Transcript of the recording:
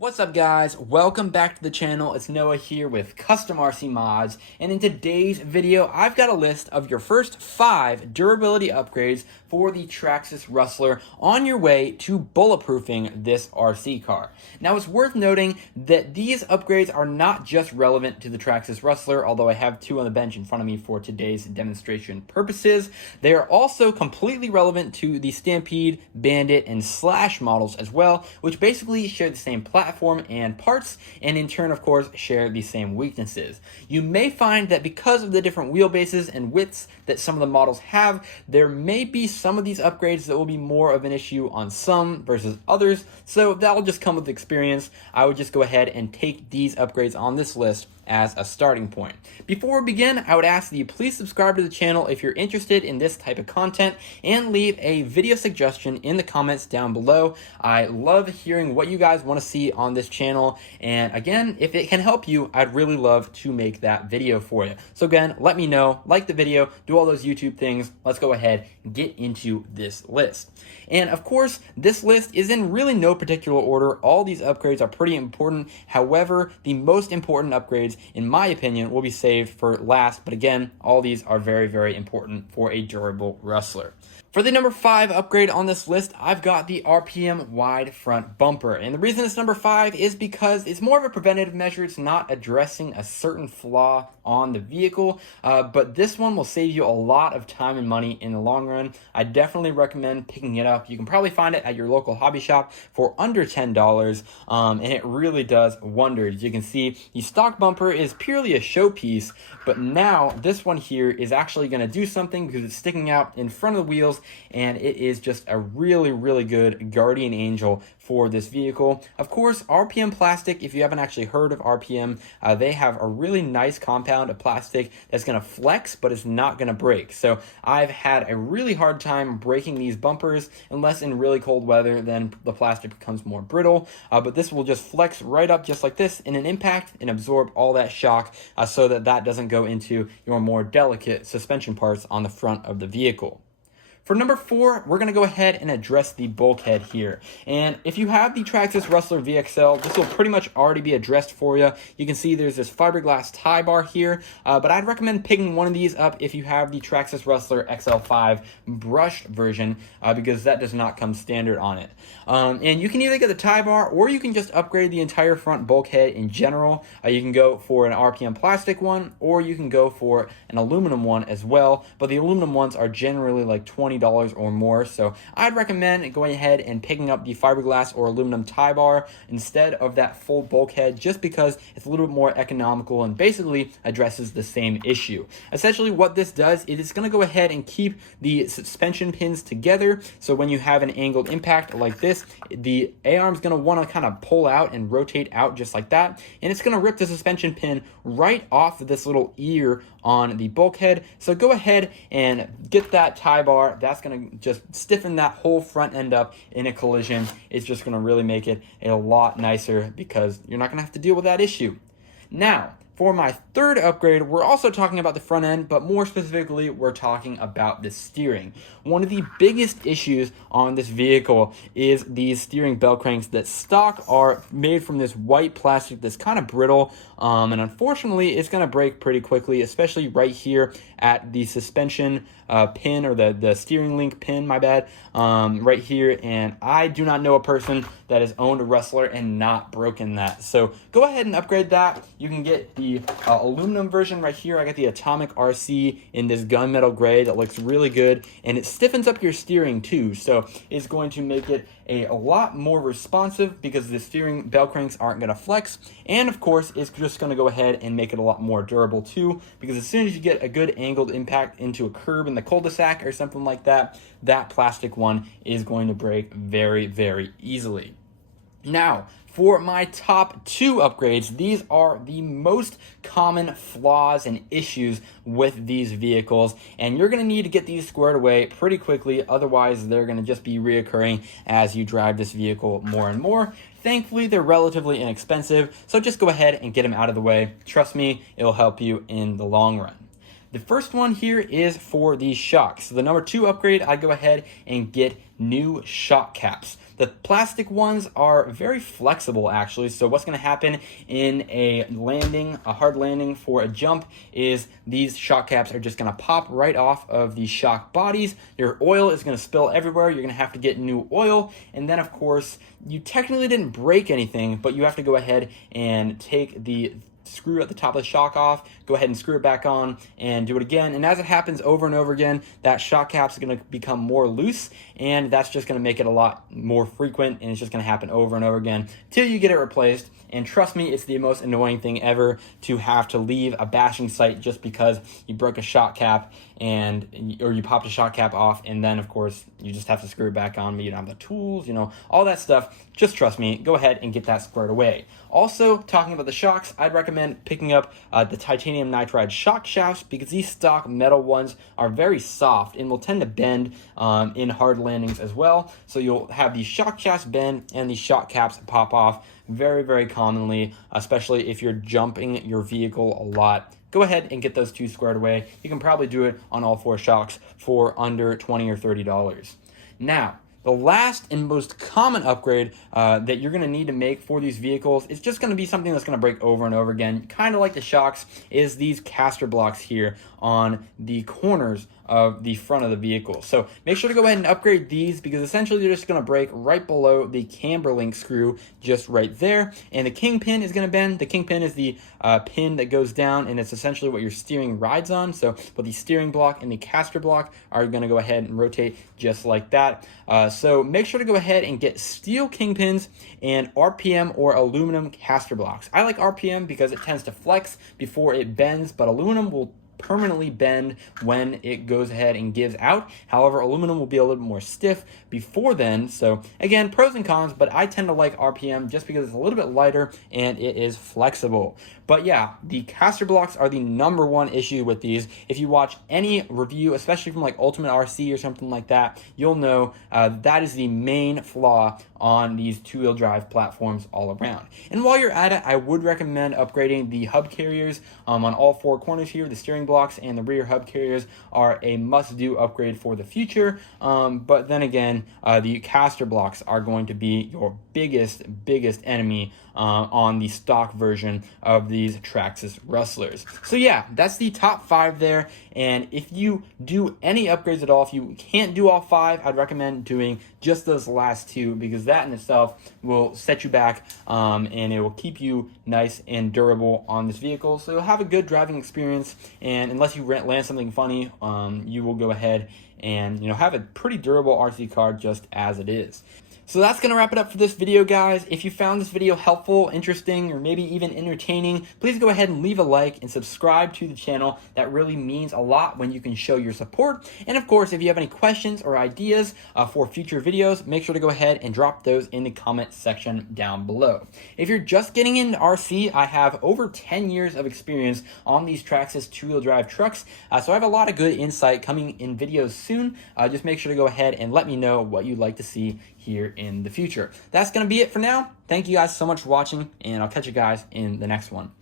What's up guys, welcome back to the channel. It's Noah here with CustomRCMods, and in today's video I've got a list of your first 5 durability upgrades for the Traxxas Rustler on your way to bulletproofing this RC car. Now it's worth noting that these upgrades are not just relevant to the Traxxas Rustler, although I have 2 on the bench in front of me for today's demonstration purposes. They are also completely relevant to the Stampede, Bandit, and Slash models as well, which basically share the same platform and parts, and in turn of course share the same weaknesses. You may find that because of the different wheelbases and widths that some of the models have, there may be some of these upgrades that will be more of an issue on some versus others, so that'll just come with experience. I would just go ahead and take these upgrades on this list as a starting point. Before we begin, I would ask that you please subscribe to the channel if you're interested in this type of content, and leave a video suggestion in the comments down below. I love hearing what you guys want to see on this channel, and again, if it can help you, I'd really love to make that video for you. So again, let me know, like the video, do all those YouTube things. Let's go ahead and get into this list. And of course, this list is in really no particular order. All these upgrades are pretty important. However, the most important upgrades, in my opinion, will be saved for last, but again, all these are very, very important for a durable Rustler. For the number 5 upgrade on this list, I've got the RPM wide front bumper. And the reason it's number 5 is because it's more of a preventative measure. It's not addressing a certain flaw on the vehicle, but this one will save you a lot of time and money in the long run. I definitely recommend picking it up. You can probably find it at your local hobby shop for under $10, and it really does wonders. You can see the stock bumper is purely a showpiece, but now this one here is actually going to do something because it's sticking out in front of the wheels, and it is just a really, really good guardian angel for this vehicle. Of course, RPM plastic, if you haven't actually heard of RPM, they have a really nice compound of plastic that's going to flex, but it's not going to break. So I've had a really hard time breaking these bumpers, unless in really cold weather, then the plastic becomes more brittle. But this will just flex right up just like this in an impact and absorb all that shock, so that that doesn't go into your more delicate suspension parts on the front of the vehicle. For number 4, we're going to go ahead and address the bulkhead here. And if you have the Traxxas Rustler VXL, this will pretty much already be addressed for you. You can see there's this fiberglass tie bar here, but I'd recommend picking one of these up if you have the Traxxas Rustler XL5 brushed version, because that does not come standard on it. And you can either get the tie bar, or you can just upgrade the entire front bulkhead in general. You can go for an RPM plastic one, or you can go for an aluminum one as well, but the aluminum ones are generally like $20 or more, so I'd recommend going ahead and picking up the fiberglass or aluminum tie bar instead of that full bulkhead, just because it's a little bit more economical and basically addresses the same issue. Essentially what this does is it's going to go ahead and keep the suspension pins together, so when you have an angled impact like this, the A-arm is going to want to kind of pull out and rotate out just like that, and it's going to rip the suspension pin right off of this little ear on the bulkhead. So go ahead and get that tie bar. That's going to just stiffen that whole front end up in a collision. It's just going to really make it a lot nicer, because you're not going to have to deal with that issue. Now, for my 3rd upgrade, we're also talking about the front end, but more specifically, we're talking about the steering. One of the biggest issues on this vehicle is these steering bell cranks that stock are made from this white plastic that's kind of brittle, and unfortunately, it's going to break pretty quickly, especially right here at the suspension pin, or the steering link pin, my bad, right here. And I do not know a person that has owned a Rustler and not broken that. So go ahead and upgrade that. You can get the aluminum version right here. I got the Atomic RC in this gunmetal gray that looks really good, and it stiffens up your steering too, so it's going to make it a lot more responsive, because the steering bell cranks aren't going to flex, and of course it's just going to go ahead and make it a lot more durable too, because as soon as you get a good angled impact into a curb in the cul-de-sac or something like that, that plastic one is going to break very, very easily. Now, for my top 2 upgrades, these are the most common flaws and issues with these vehicles, and you're going to need to get these squared away pretty quickly, otherwise they're going to just be reoccurring as you drive this vehicle more and more. Thankfully, they're relatively inexpensive, so just go ahead and get them out of the way. Trust me, it'll help you in the long run. The first one here is for the shocks. So the number 2 upgrade, I go ahead and get new shock caps. The plastic ones are very flexible actually, so what's going to happen in a landing, a hard landing for a jump, is these shock caps are just going to pop right off of the shock bodies. Your oil is going to spill everywhere. You're going to have to get new oil, and then of course you technically didn't break anything, but you have to go ahead and take the screw at the top of the shock off, go ahead and screw it back on and do it again. And as it happens over and over again, that shock cap's going to become more loose, and that's just going to make it a lot more frequent, and it's just going to happen over and over again till you get it replaced. And trust me, it's the most annoying thing ever to have to leave a bashing site just because you broke a shock cap or you popped a shock cap off, and then of course you just have to screw it back on, but you don't have the tools, you know, all that stuff. Just trust me, go ahead and get that squared away. Also, talking about the shocks, I'd recommend picking up the Titanium-Nitride shock shafts, because these stock metal ones are very soft and will tend to bend in hard landings as well. So you'll have these shock shafts bend and these shock caps pop off very, very commonly, especially if you're jumping your vehicle a lot. Go ahead and get those two squared away. You can probably do it on all 4 shocks for under $20 or $30. Now, the last and most common upgrade that you're going to need to make for these vehicles, it's just going to be something that's going to break over and over again, kind of like the shocks, is these caster blocks here on the corners of the front of the vehicle. So make sure to go ahead and upgrade these, because essentially they're just going to break right below the camber link screw, just right there. And the kingpin is going to bend. The kingpin is the pin that goes down, and it's essentially what your steering rides on. So both the steering block and the caster block are going to go ahead and rotate just like that. So make sure to go ahead and get steel kingpins and RPM or aluminum caster blocks. I like RPM because it tends to flex before it bends, but aluminum will permanently bend when it goes ahead and gives out. However, aluminum will be a little bit more stiff before then. So again, pros and cons, but I tend to like RPM just because it's a little bit lighter and it is flexible. But yeah, the caster blocks are the #1 issue with these. If you watch any review, especially from like Ultimate RC or something like that, you'll know that is the main flaw on these 2-wheel drive platforms all around. And while you're at it, I would recommend upgrading the hub carriers on all 4 corners here. The steering blocks and the rear hub carriers are a must-do upgrade for the future. But then again, the caster blocks are going to be your biggest enemy on the stock version of these Traxxas Rustlers. So yeah, that's the top 5 there. And if you do any upgrades at all, if you can't do all 5, I'd recommend doing just those last 2, because that in itself will set you back and it will keep you nice and durable on this vehicle. So you'll have a good driving experience, and unless you land something funny, you will go ahead and have a pretty durable RC car just as it is. So that's going to wrap it up for this video, guys. If you found this video helpful, interesting, or maybe even entertaining, please go ahead and leave a like and subscribe to the channel. That really means a lot when you can show your support. And of course, if you have any questions or ideas for future videos, make sure to go ahead and drop those in the comment section down below. If you're just getting into RC, I have over 10 years of experience on these Traxxas 2-wheel drive trucks, so I have a lot of good insight coming in videos soon. Just make sure to go ahead and let me know what you'd like to see here in the future. That's going to be it for now. Thank you guys so much for watching, and I'll catch you guys in the next one.